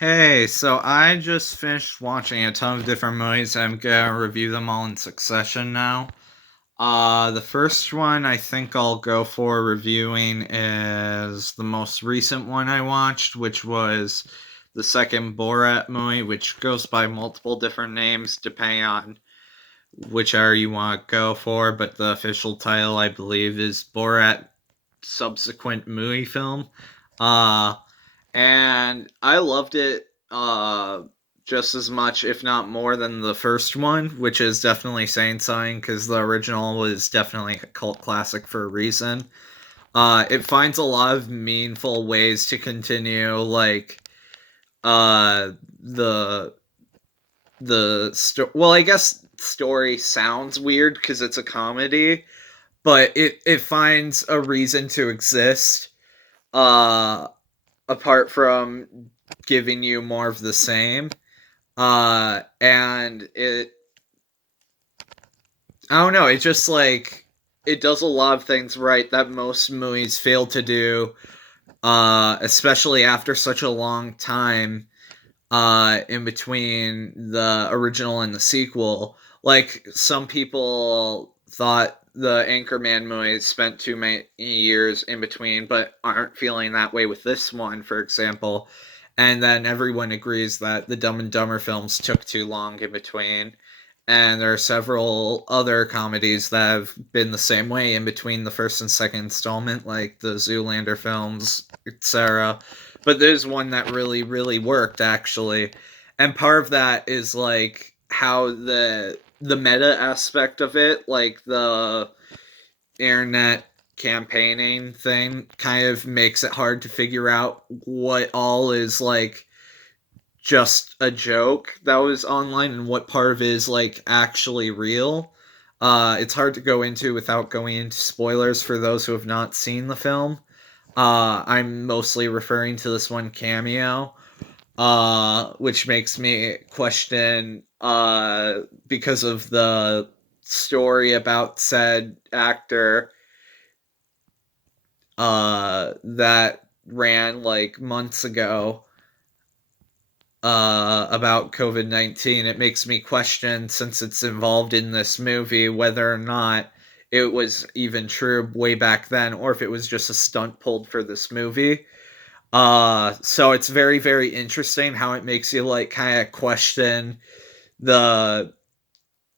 Hey, so I just finished watching a ton of different movies. I'm gonna review them all in succession now. The first one I think I'll go for reviewing is the most recent one I watched, which was the second Borat movie, which goes by multiple different names depending on whichever you want to go for, but the official title I believe is Borat Subsequent Movie Film. Uh and I loved it just as much, if not more, than the first one, which is definitely saying something because the original was definitely a cult classic for a reason. It finds a lot of meaningful ways to continue, like uh, the well, I guess story sounds weird because it's a comedy, but it finds a reason to exist. Uh, Apart from giving you more of the same. And I don't know, it just like, it does a lot of things right that most movies fail to do, especially after such a long time, in between the original and the sequel. Like, some people thought the Anchorman movies spent too many years in between, but aren't feeling that way with this one, for example. And then everyone agrees that the Dumb and Dumber films took too long in between. And there are several other comedies that have been the same way in between the first and second installment, like the Zoolander films, etc. But there's one that really, really worked, actually. And part of that is like how the meta aspect of it, like the internet campaigning thing, kind of makes it hard to figure out what all is like just a joke that was online and what part of it is like actually real. It's hard to go into without going into spoilers for those who have not seen the film. I'm mostly referring to this one cameo, which makes me question, because of the story about said actor, that ran like months ago, about COVID-19. It makes me question, since it's involved in this movie, whether or not it was even true way back then, or if it was just a stunt pulled for this movie. So it's very, very interesting how it makes you like kind of question the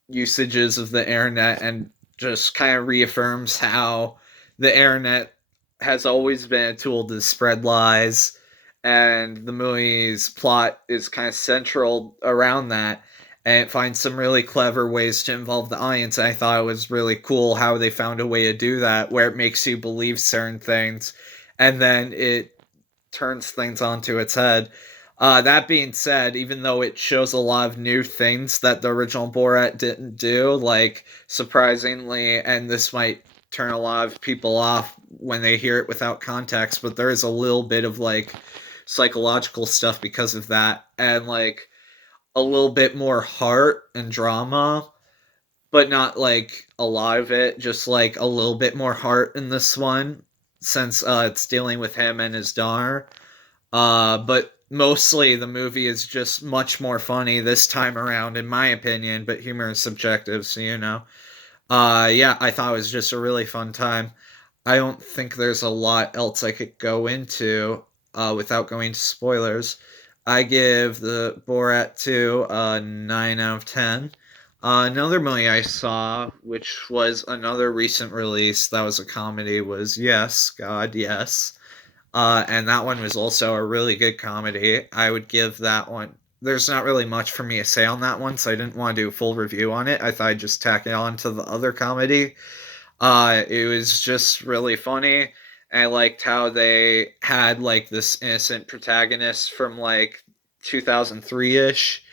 usages of the internet, and just kind of reaffirms how the internet has always been a tool to spread lies, and the movie's plot is kind of central around that, and it finds some really clever ways to involve the audience. I thought it was really cool how they found a way to do that where it makes you believe certain things, and then it turns things onto its head. That being said, even though it shows a lot of new things that the original Borat didn't do, like, surprisingly, and this might turn a lot of people off when they hear it without context, but there is a little bit of like psychological stuff because of that, and like a little bit more heart and drama, but not like a lot of it, just like a little bit more heart in this one, since it's dealing with him and his daughter. But mostly the movie is just much more funny this time around, in my opinion. But humor is subjective, so you know. Yeah, I thought it was just a really fun time. I don't think there's a lot else I could go into, without going into spoilers. I give the Borat 2 a 9 out of 10. Another movie I saw, which was another recent release that was a comedy, was Yes, God, Yes. And that one was also a really good comedy. I would give that one. There's not really much for me to say on that one, so I didn't want to do a full review on it. I thought I'd just tack it on to the other comedy. It was just really funny. I liked how they had like this innocent protagonist from like 2003 ish,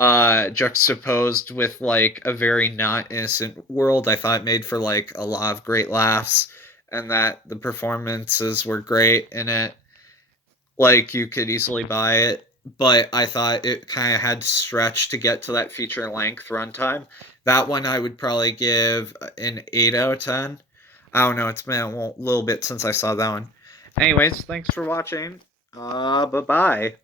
juxtaposed with like a very not innocent world. I thought made for like a lot of great laughs, and that the performances were great in it. Like, you could easily buy it, but I thought it kind of had to stretch to get to that feature length runtime. That one I would probably give an 8 out of 10. I don't know, it's been a little bit since I saw that one. Anyways, thanks for watching. Bye bye.